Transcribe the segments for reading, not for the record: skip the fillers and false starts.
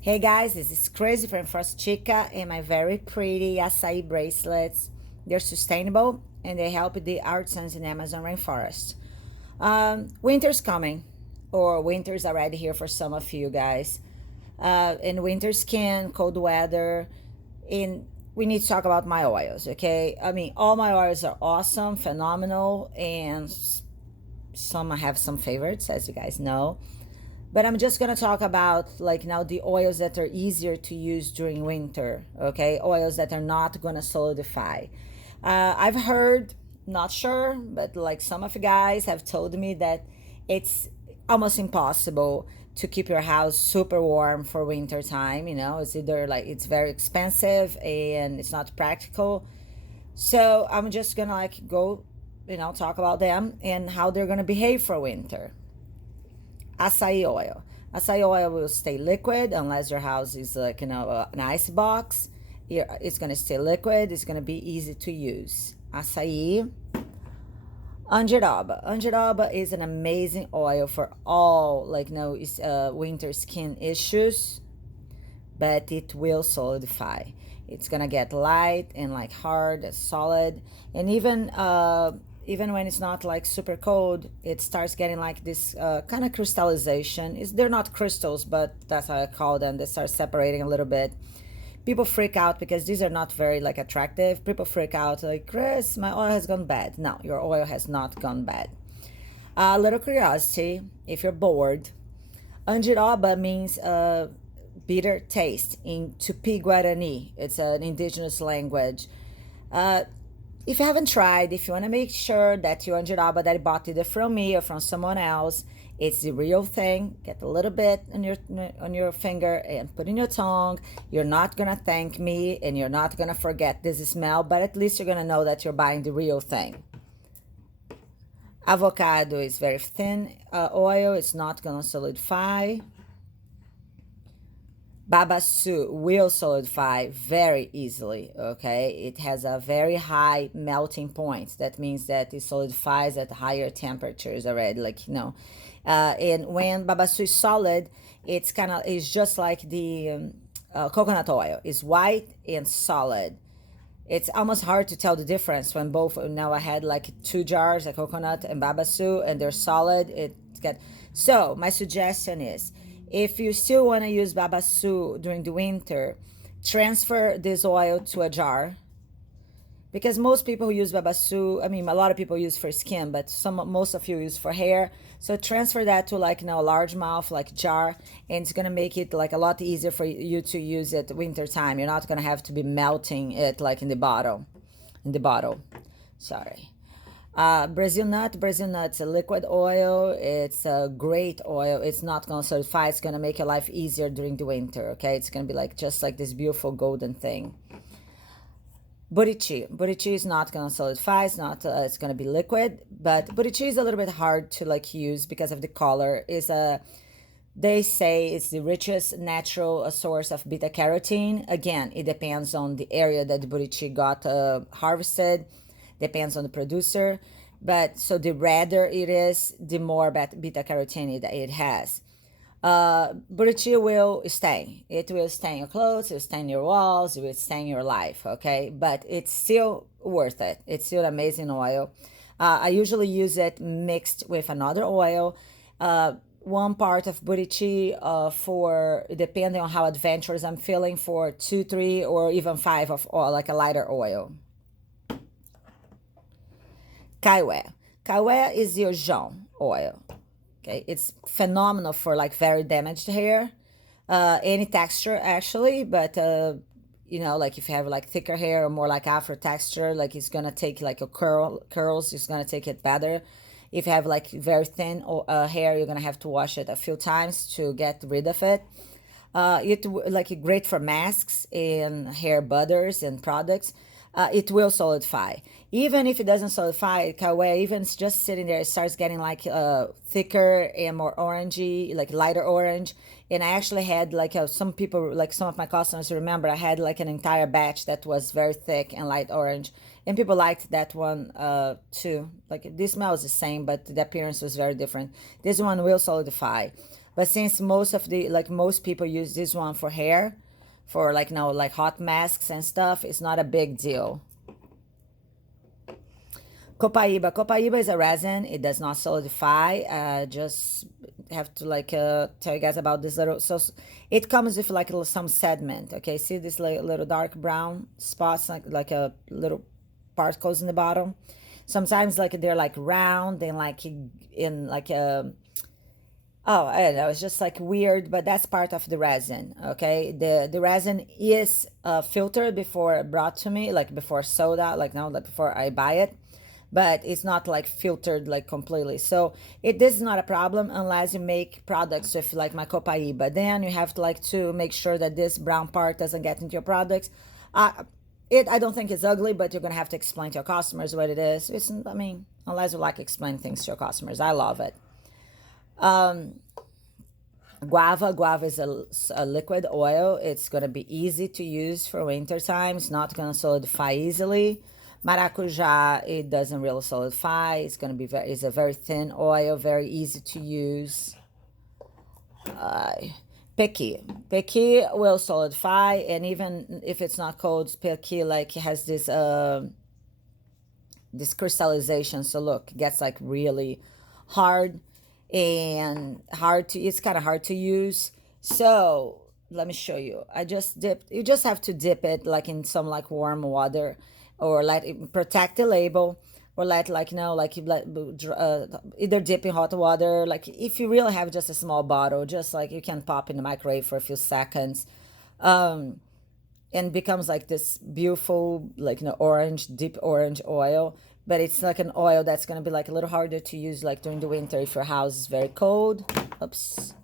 Hey guys, this is Crazy from Rainforest Chica and my very pretty acai bracelets. They're sustainable and they help the artisans in Amazon rainforest. Winter's coming, or winter's already here for some of you guys. In winter skin, cold weather, in we need to talk about my oils, okay? I mean, all my oils are awesome, phenomenal, and some I have some favorites, as you guys know. But I'm just gonna talk about like now the oils that are easier to use during winter, okay? Oils that are not gonna solidify. I've heard, not sure, but like some of you guys have told me that it's almost impossible to keep your house super warm for winter time. It's either like it's very expensive and it's not practical. So I'm just gonna like go, talk about them and how they're gonna behave for winter. Acai oil. Acai oil will stay liquid unless your house is like, an ice box. It's going to stay liquid. It's going to be easy to use. Acai. Andiroba. Andiroba is an amazing oil for all, winter skin issues, but it will solidify. It's gonna get light and like hard, solid, and even when it's not like super cold, it starts getting like this kind of crystallization. They're not crystals, but that's how I call them. They start separating a little bit. People freak out because these are not very like attractive. People freak out like, Chris, my oil has gone bad. No, your oil has not gone bad. A little curiosity, if you're bored, Andiroba means bitter taste in Tupi Guarani. It's an indigenous language. Uh, if you haven't tried, if you want to make sure that your andiroba that you bought either from me or from someone else, it's the real thing. Get a little bit on your finger and put in your tongue. You're not gonna thank me and you're not gonna forget this smell, but at least you're gonna know that you're buying the real thing. Avocado is very thin oil. It's not gonna solidify. Babassu will solidify very easily, okay? It has a very high melting point. That means that it solidifies at higher temperatures already, and when babassu is solid, it's just like the coconut oil. It's white and solid. It's almost hard to tell the difference when both. Now I had like 2 jars of coconut and babassu and they're solid. So my suggestion is, if you still want to use babassu during the winter, transfer this oil to a jar, because most people who use babassu, I mean, a lot of people use for skin, but most of you use for hair. So transfer that to like, a largemouth like jar, and it's gonna make it like a lot easier for you to use it winter time. You're not gonna have to be melting it like in the bottle. Sorry. Brazil nut's a liquid oil. It's a great oil. It's not gonna solidify. It's gonna make your life easier during the winter. Okay, it's gonna be like just like this beautiful golden thing. Buriti is not gonna solidify. It's not. It's gonna be liquid, but buriti is a little bit hard to like use because of the color. They say it's the richest natural source of beta carotene. Again, it depends on the area that the buriti got harvested. Depends on the producer, but so the redder it is, the more beta carotene that it has. Buriti will stay. It will stay in your clothes, it will stay in your walls, it will stay in your life, okay? But it's still worth it. It's still an amazing oil. I usually use it mixed with another oil. One part of buriti for, depending on how adventurous I'm feeling, for 2, 3, or even 5 of oil, like a lighter oil. Acai. Acai is your Jean oil. Okay, it's phenomenal for like very damaged hair, any texture actually, but like if you have like thicker hair or more like afro texture, like it's gonna take like your curls, it's gonna take it better. If you have like very thin hair, you're gonna have to wash it a few times to get rid of it. It like great for masks and hair butters and products. It will solidify. Even if it doesn't solidify, kawaii, even just sitting there, it starts getting like thicker and more orangey, like lighter orange. And I actually had like some people, like some of my customers remember, I had like an entire batch that was very thick and light orange. And people liked that one too. Like this smell is the same, but the appearance was very different. This one will solidify. But since most of the like most people use this one for hair, for like like hot masks and stuff, it's not a big deal. Copaiba is a resin. It does not solidify. Just have to like tell you guys about this little. So it comes with like some sediment. Okay, see this little dark brown spots, like a little particles in the bottom. Sometimes like they're like round and like in like a. Oh, I don't know. It's just like weird, but that's part of the resin. Okay, the resin is filtered before brought to me, like before soda, like now, like before I buy it, but it's not like filtered like completely. So this is not a problem unless you make products with like my Copaiba. Then you have to like to make sure that this brown part doesn't get into your products. I don't think it's ugly, but you're gonna have to explain to your customers what it is. I mean, unless you like explain things to your customers, I love it. Guava is a liquid oil. It's gonna be easy to use for winter time. It's not gonna solidify easily. Maracuja, it doesn't really solidify. It's gonna be it's a very thin oil, very easy to use. Pequi will solidify, and even if it's not cold, pequi like has this crystallization. So look, it gets like really hard and it's kind of hard to use. So let me show you. I just dipped, you just have to dip it like in some like warm water, or let it protect the label, or let like like you let either dip in hot water. Like if you really have just a small bottle, just like you can pop in the microwave for a few seconds, and becomes like this beautiful like orange, deep orange oil. But it's like an oil that's going to be like a little harder to use like during the winter if your house is very cold. Oops.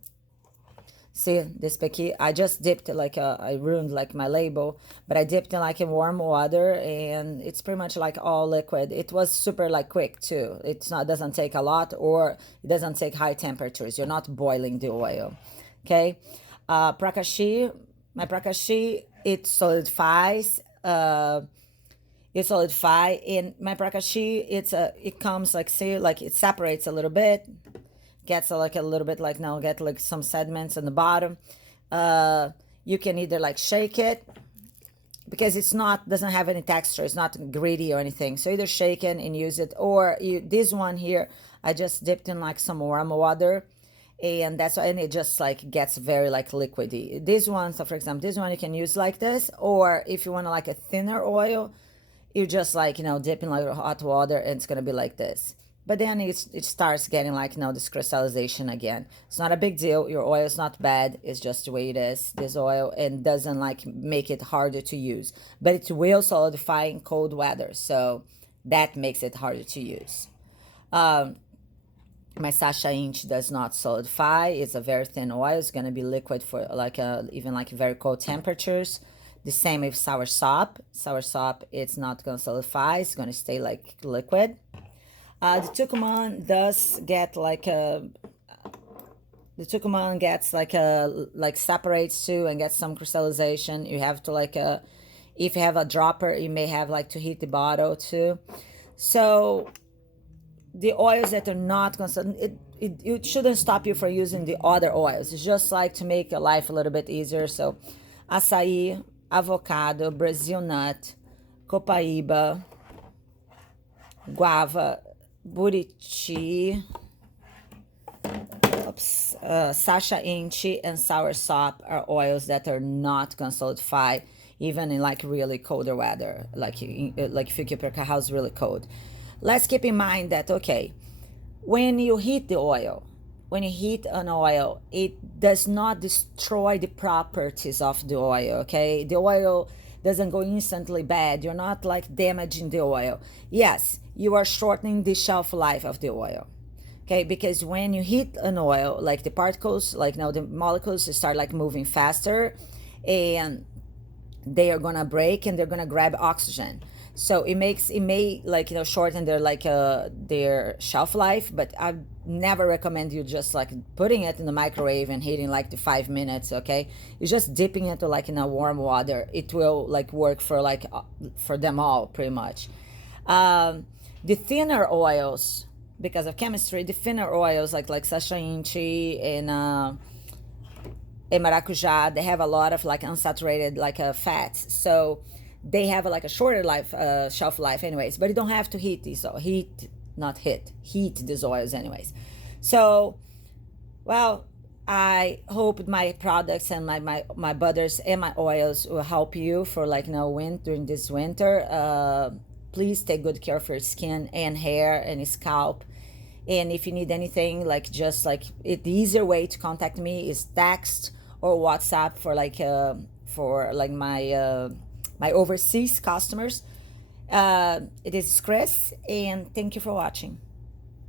See this pequi, I just dipped like I ruined like my label, but I dipped in like in warm water, and it's pretty much like all liquid. It was super like quick too. It's not, doesn't take a lot, or it doesn't take high temperatures. You're not boiling the oil. Okay. Prakashy, my Prakashy, it solidifies. It solidify in my Prakashy. It comes like, see, like it separates a little bit, gets like a little bit like get like some sediments on the bottom. You can either like shake it, because it's not, doesn't have any texture, it's not gritty or anything, so either shake it and use it, or this one here I just dipped in like some warm water, and that's why, and it just like gets very like liquidy. This one, so for example, this one you can use like this, or if you want to like a thinner oil, you just like dip in like hot water, and it's gonna be like this. But then it starts getting like this crystallization again. It's not a big deal. Your oil is not bad. It's just the way it is, this oil, and doesn't like make it harder to use. But it will solidify in cold weather, so that makes it harder to use. My Sacha inchi does not solidify. It's a very thin oil. It's gonna be liquid for like even like very cold temperatures. The same with sour sop. Sour sop, it's not gonna solidify. It's gonna stay like liquid. The Tucumán does get like the Tucumán gets like separates too and gets some crystallization. You have to like if you have a dropper, you may have like to heat the bottle too. So the oils that are not gonna, it shouldn't stop you from using the other oils. It's just like to make your life a little bit easier. So Acai, avocado, Brazil nut, Copaiba, guava, buriti, Sacha inchi, and sour sop are oils that are not gonna solidify even in like really colder weather, like if you keep your house really cold. Let's keep in mind that, okay, when you heat the oil, when you heat an oil, it does not destroy the properties of the oil, okay? The oil doesn't go instantly bad. You're not like damaging the oil. Yes, you are shortening the shelf life of the oil, okay? Because when you heat an oil, like the particles, like the molecules start like moving faster, and they are gonna break and they're gonna grab oxygen. So it may like shorten their shelf life, but I never recommend you just like putting it in the microwave and heating like the 5 minutes. Okay, you're just dipping it like in a warm water. It will like work for them all pretty much. The thinner oils, because of chemistry, the thinner oils like Sacha inchi and and Maracuja, they have a lot of like unsaturated like fats, so they have like a shorter life shelf life anyways, but you don't have to heat these, or heat these oils anyways. So, well, I hope my products and my butters and my oils will help you for like during this winter. Please take good care of your skin and hair and scalp. And if you need anything, like just like the easier way to contact me is text or WhatsApp for like my overseas customers. It is Chris, and thank you for watching.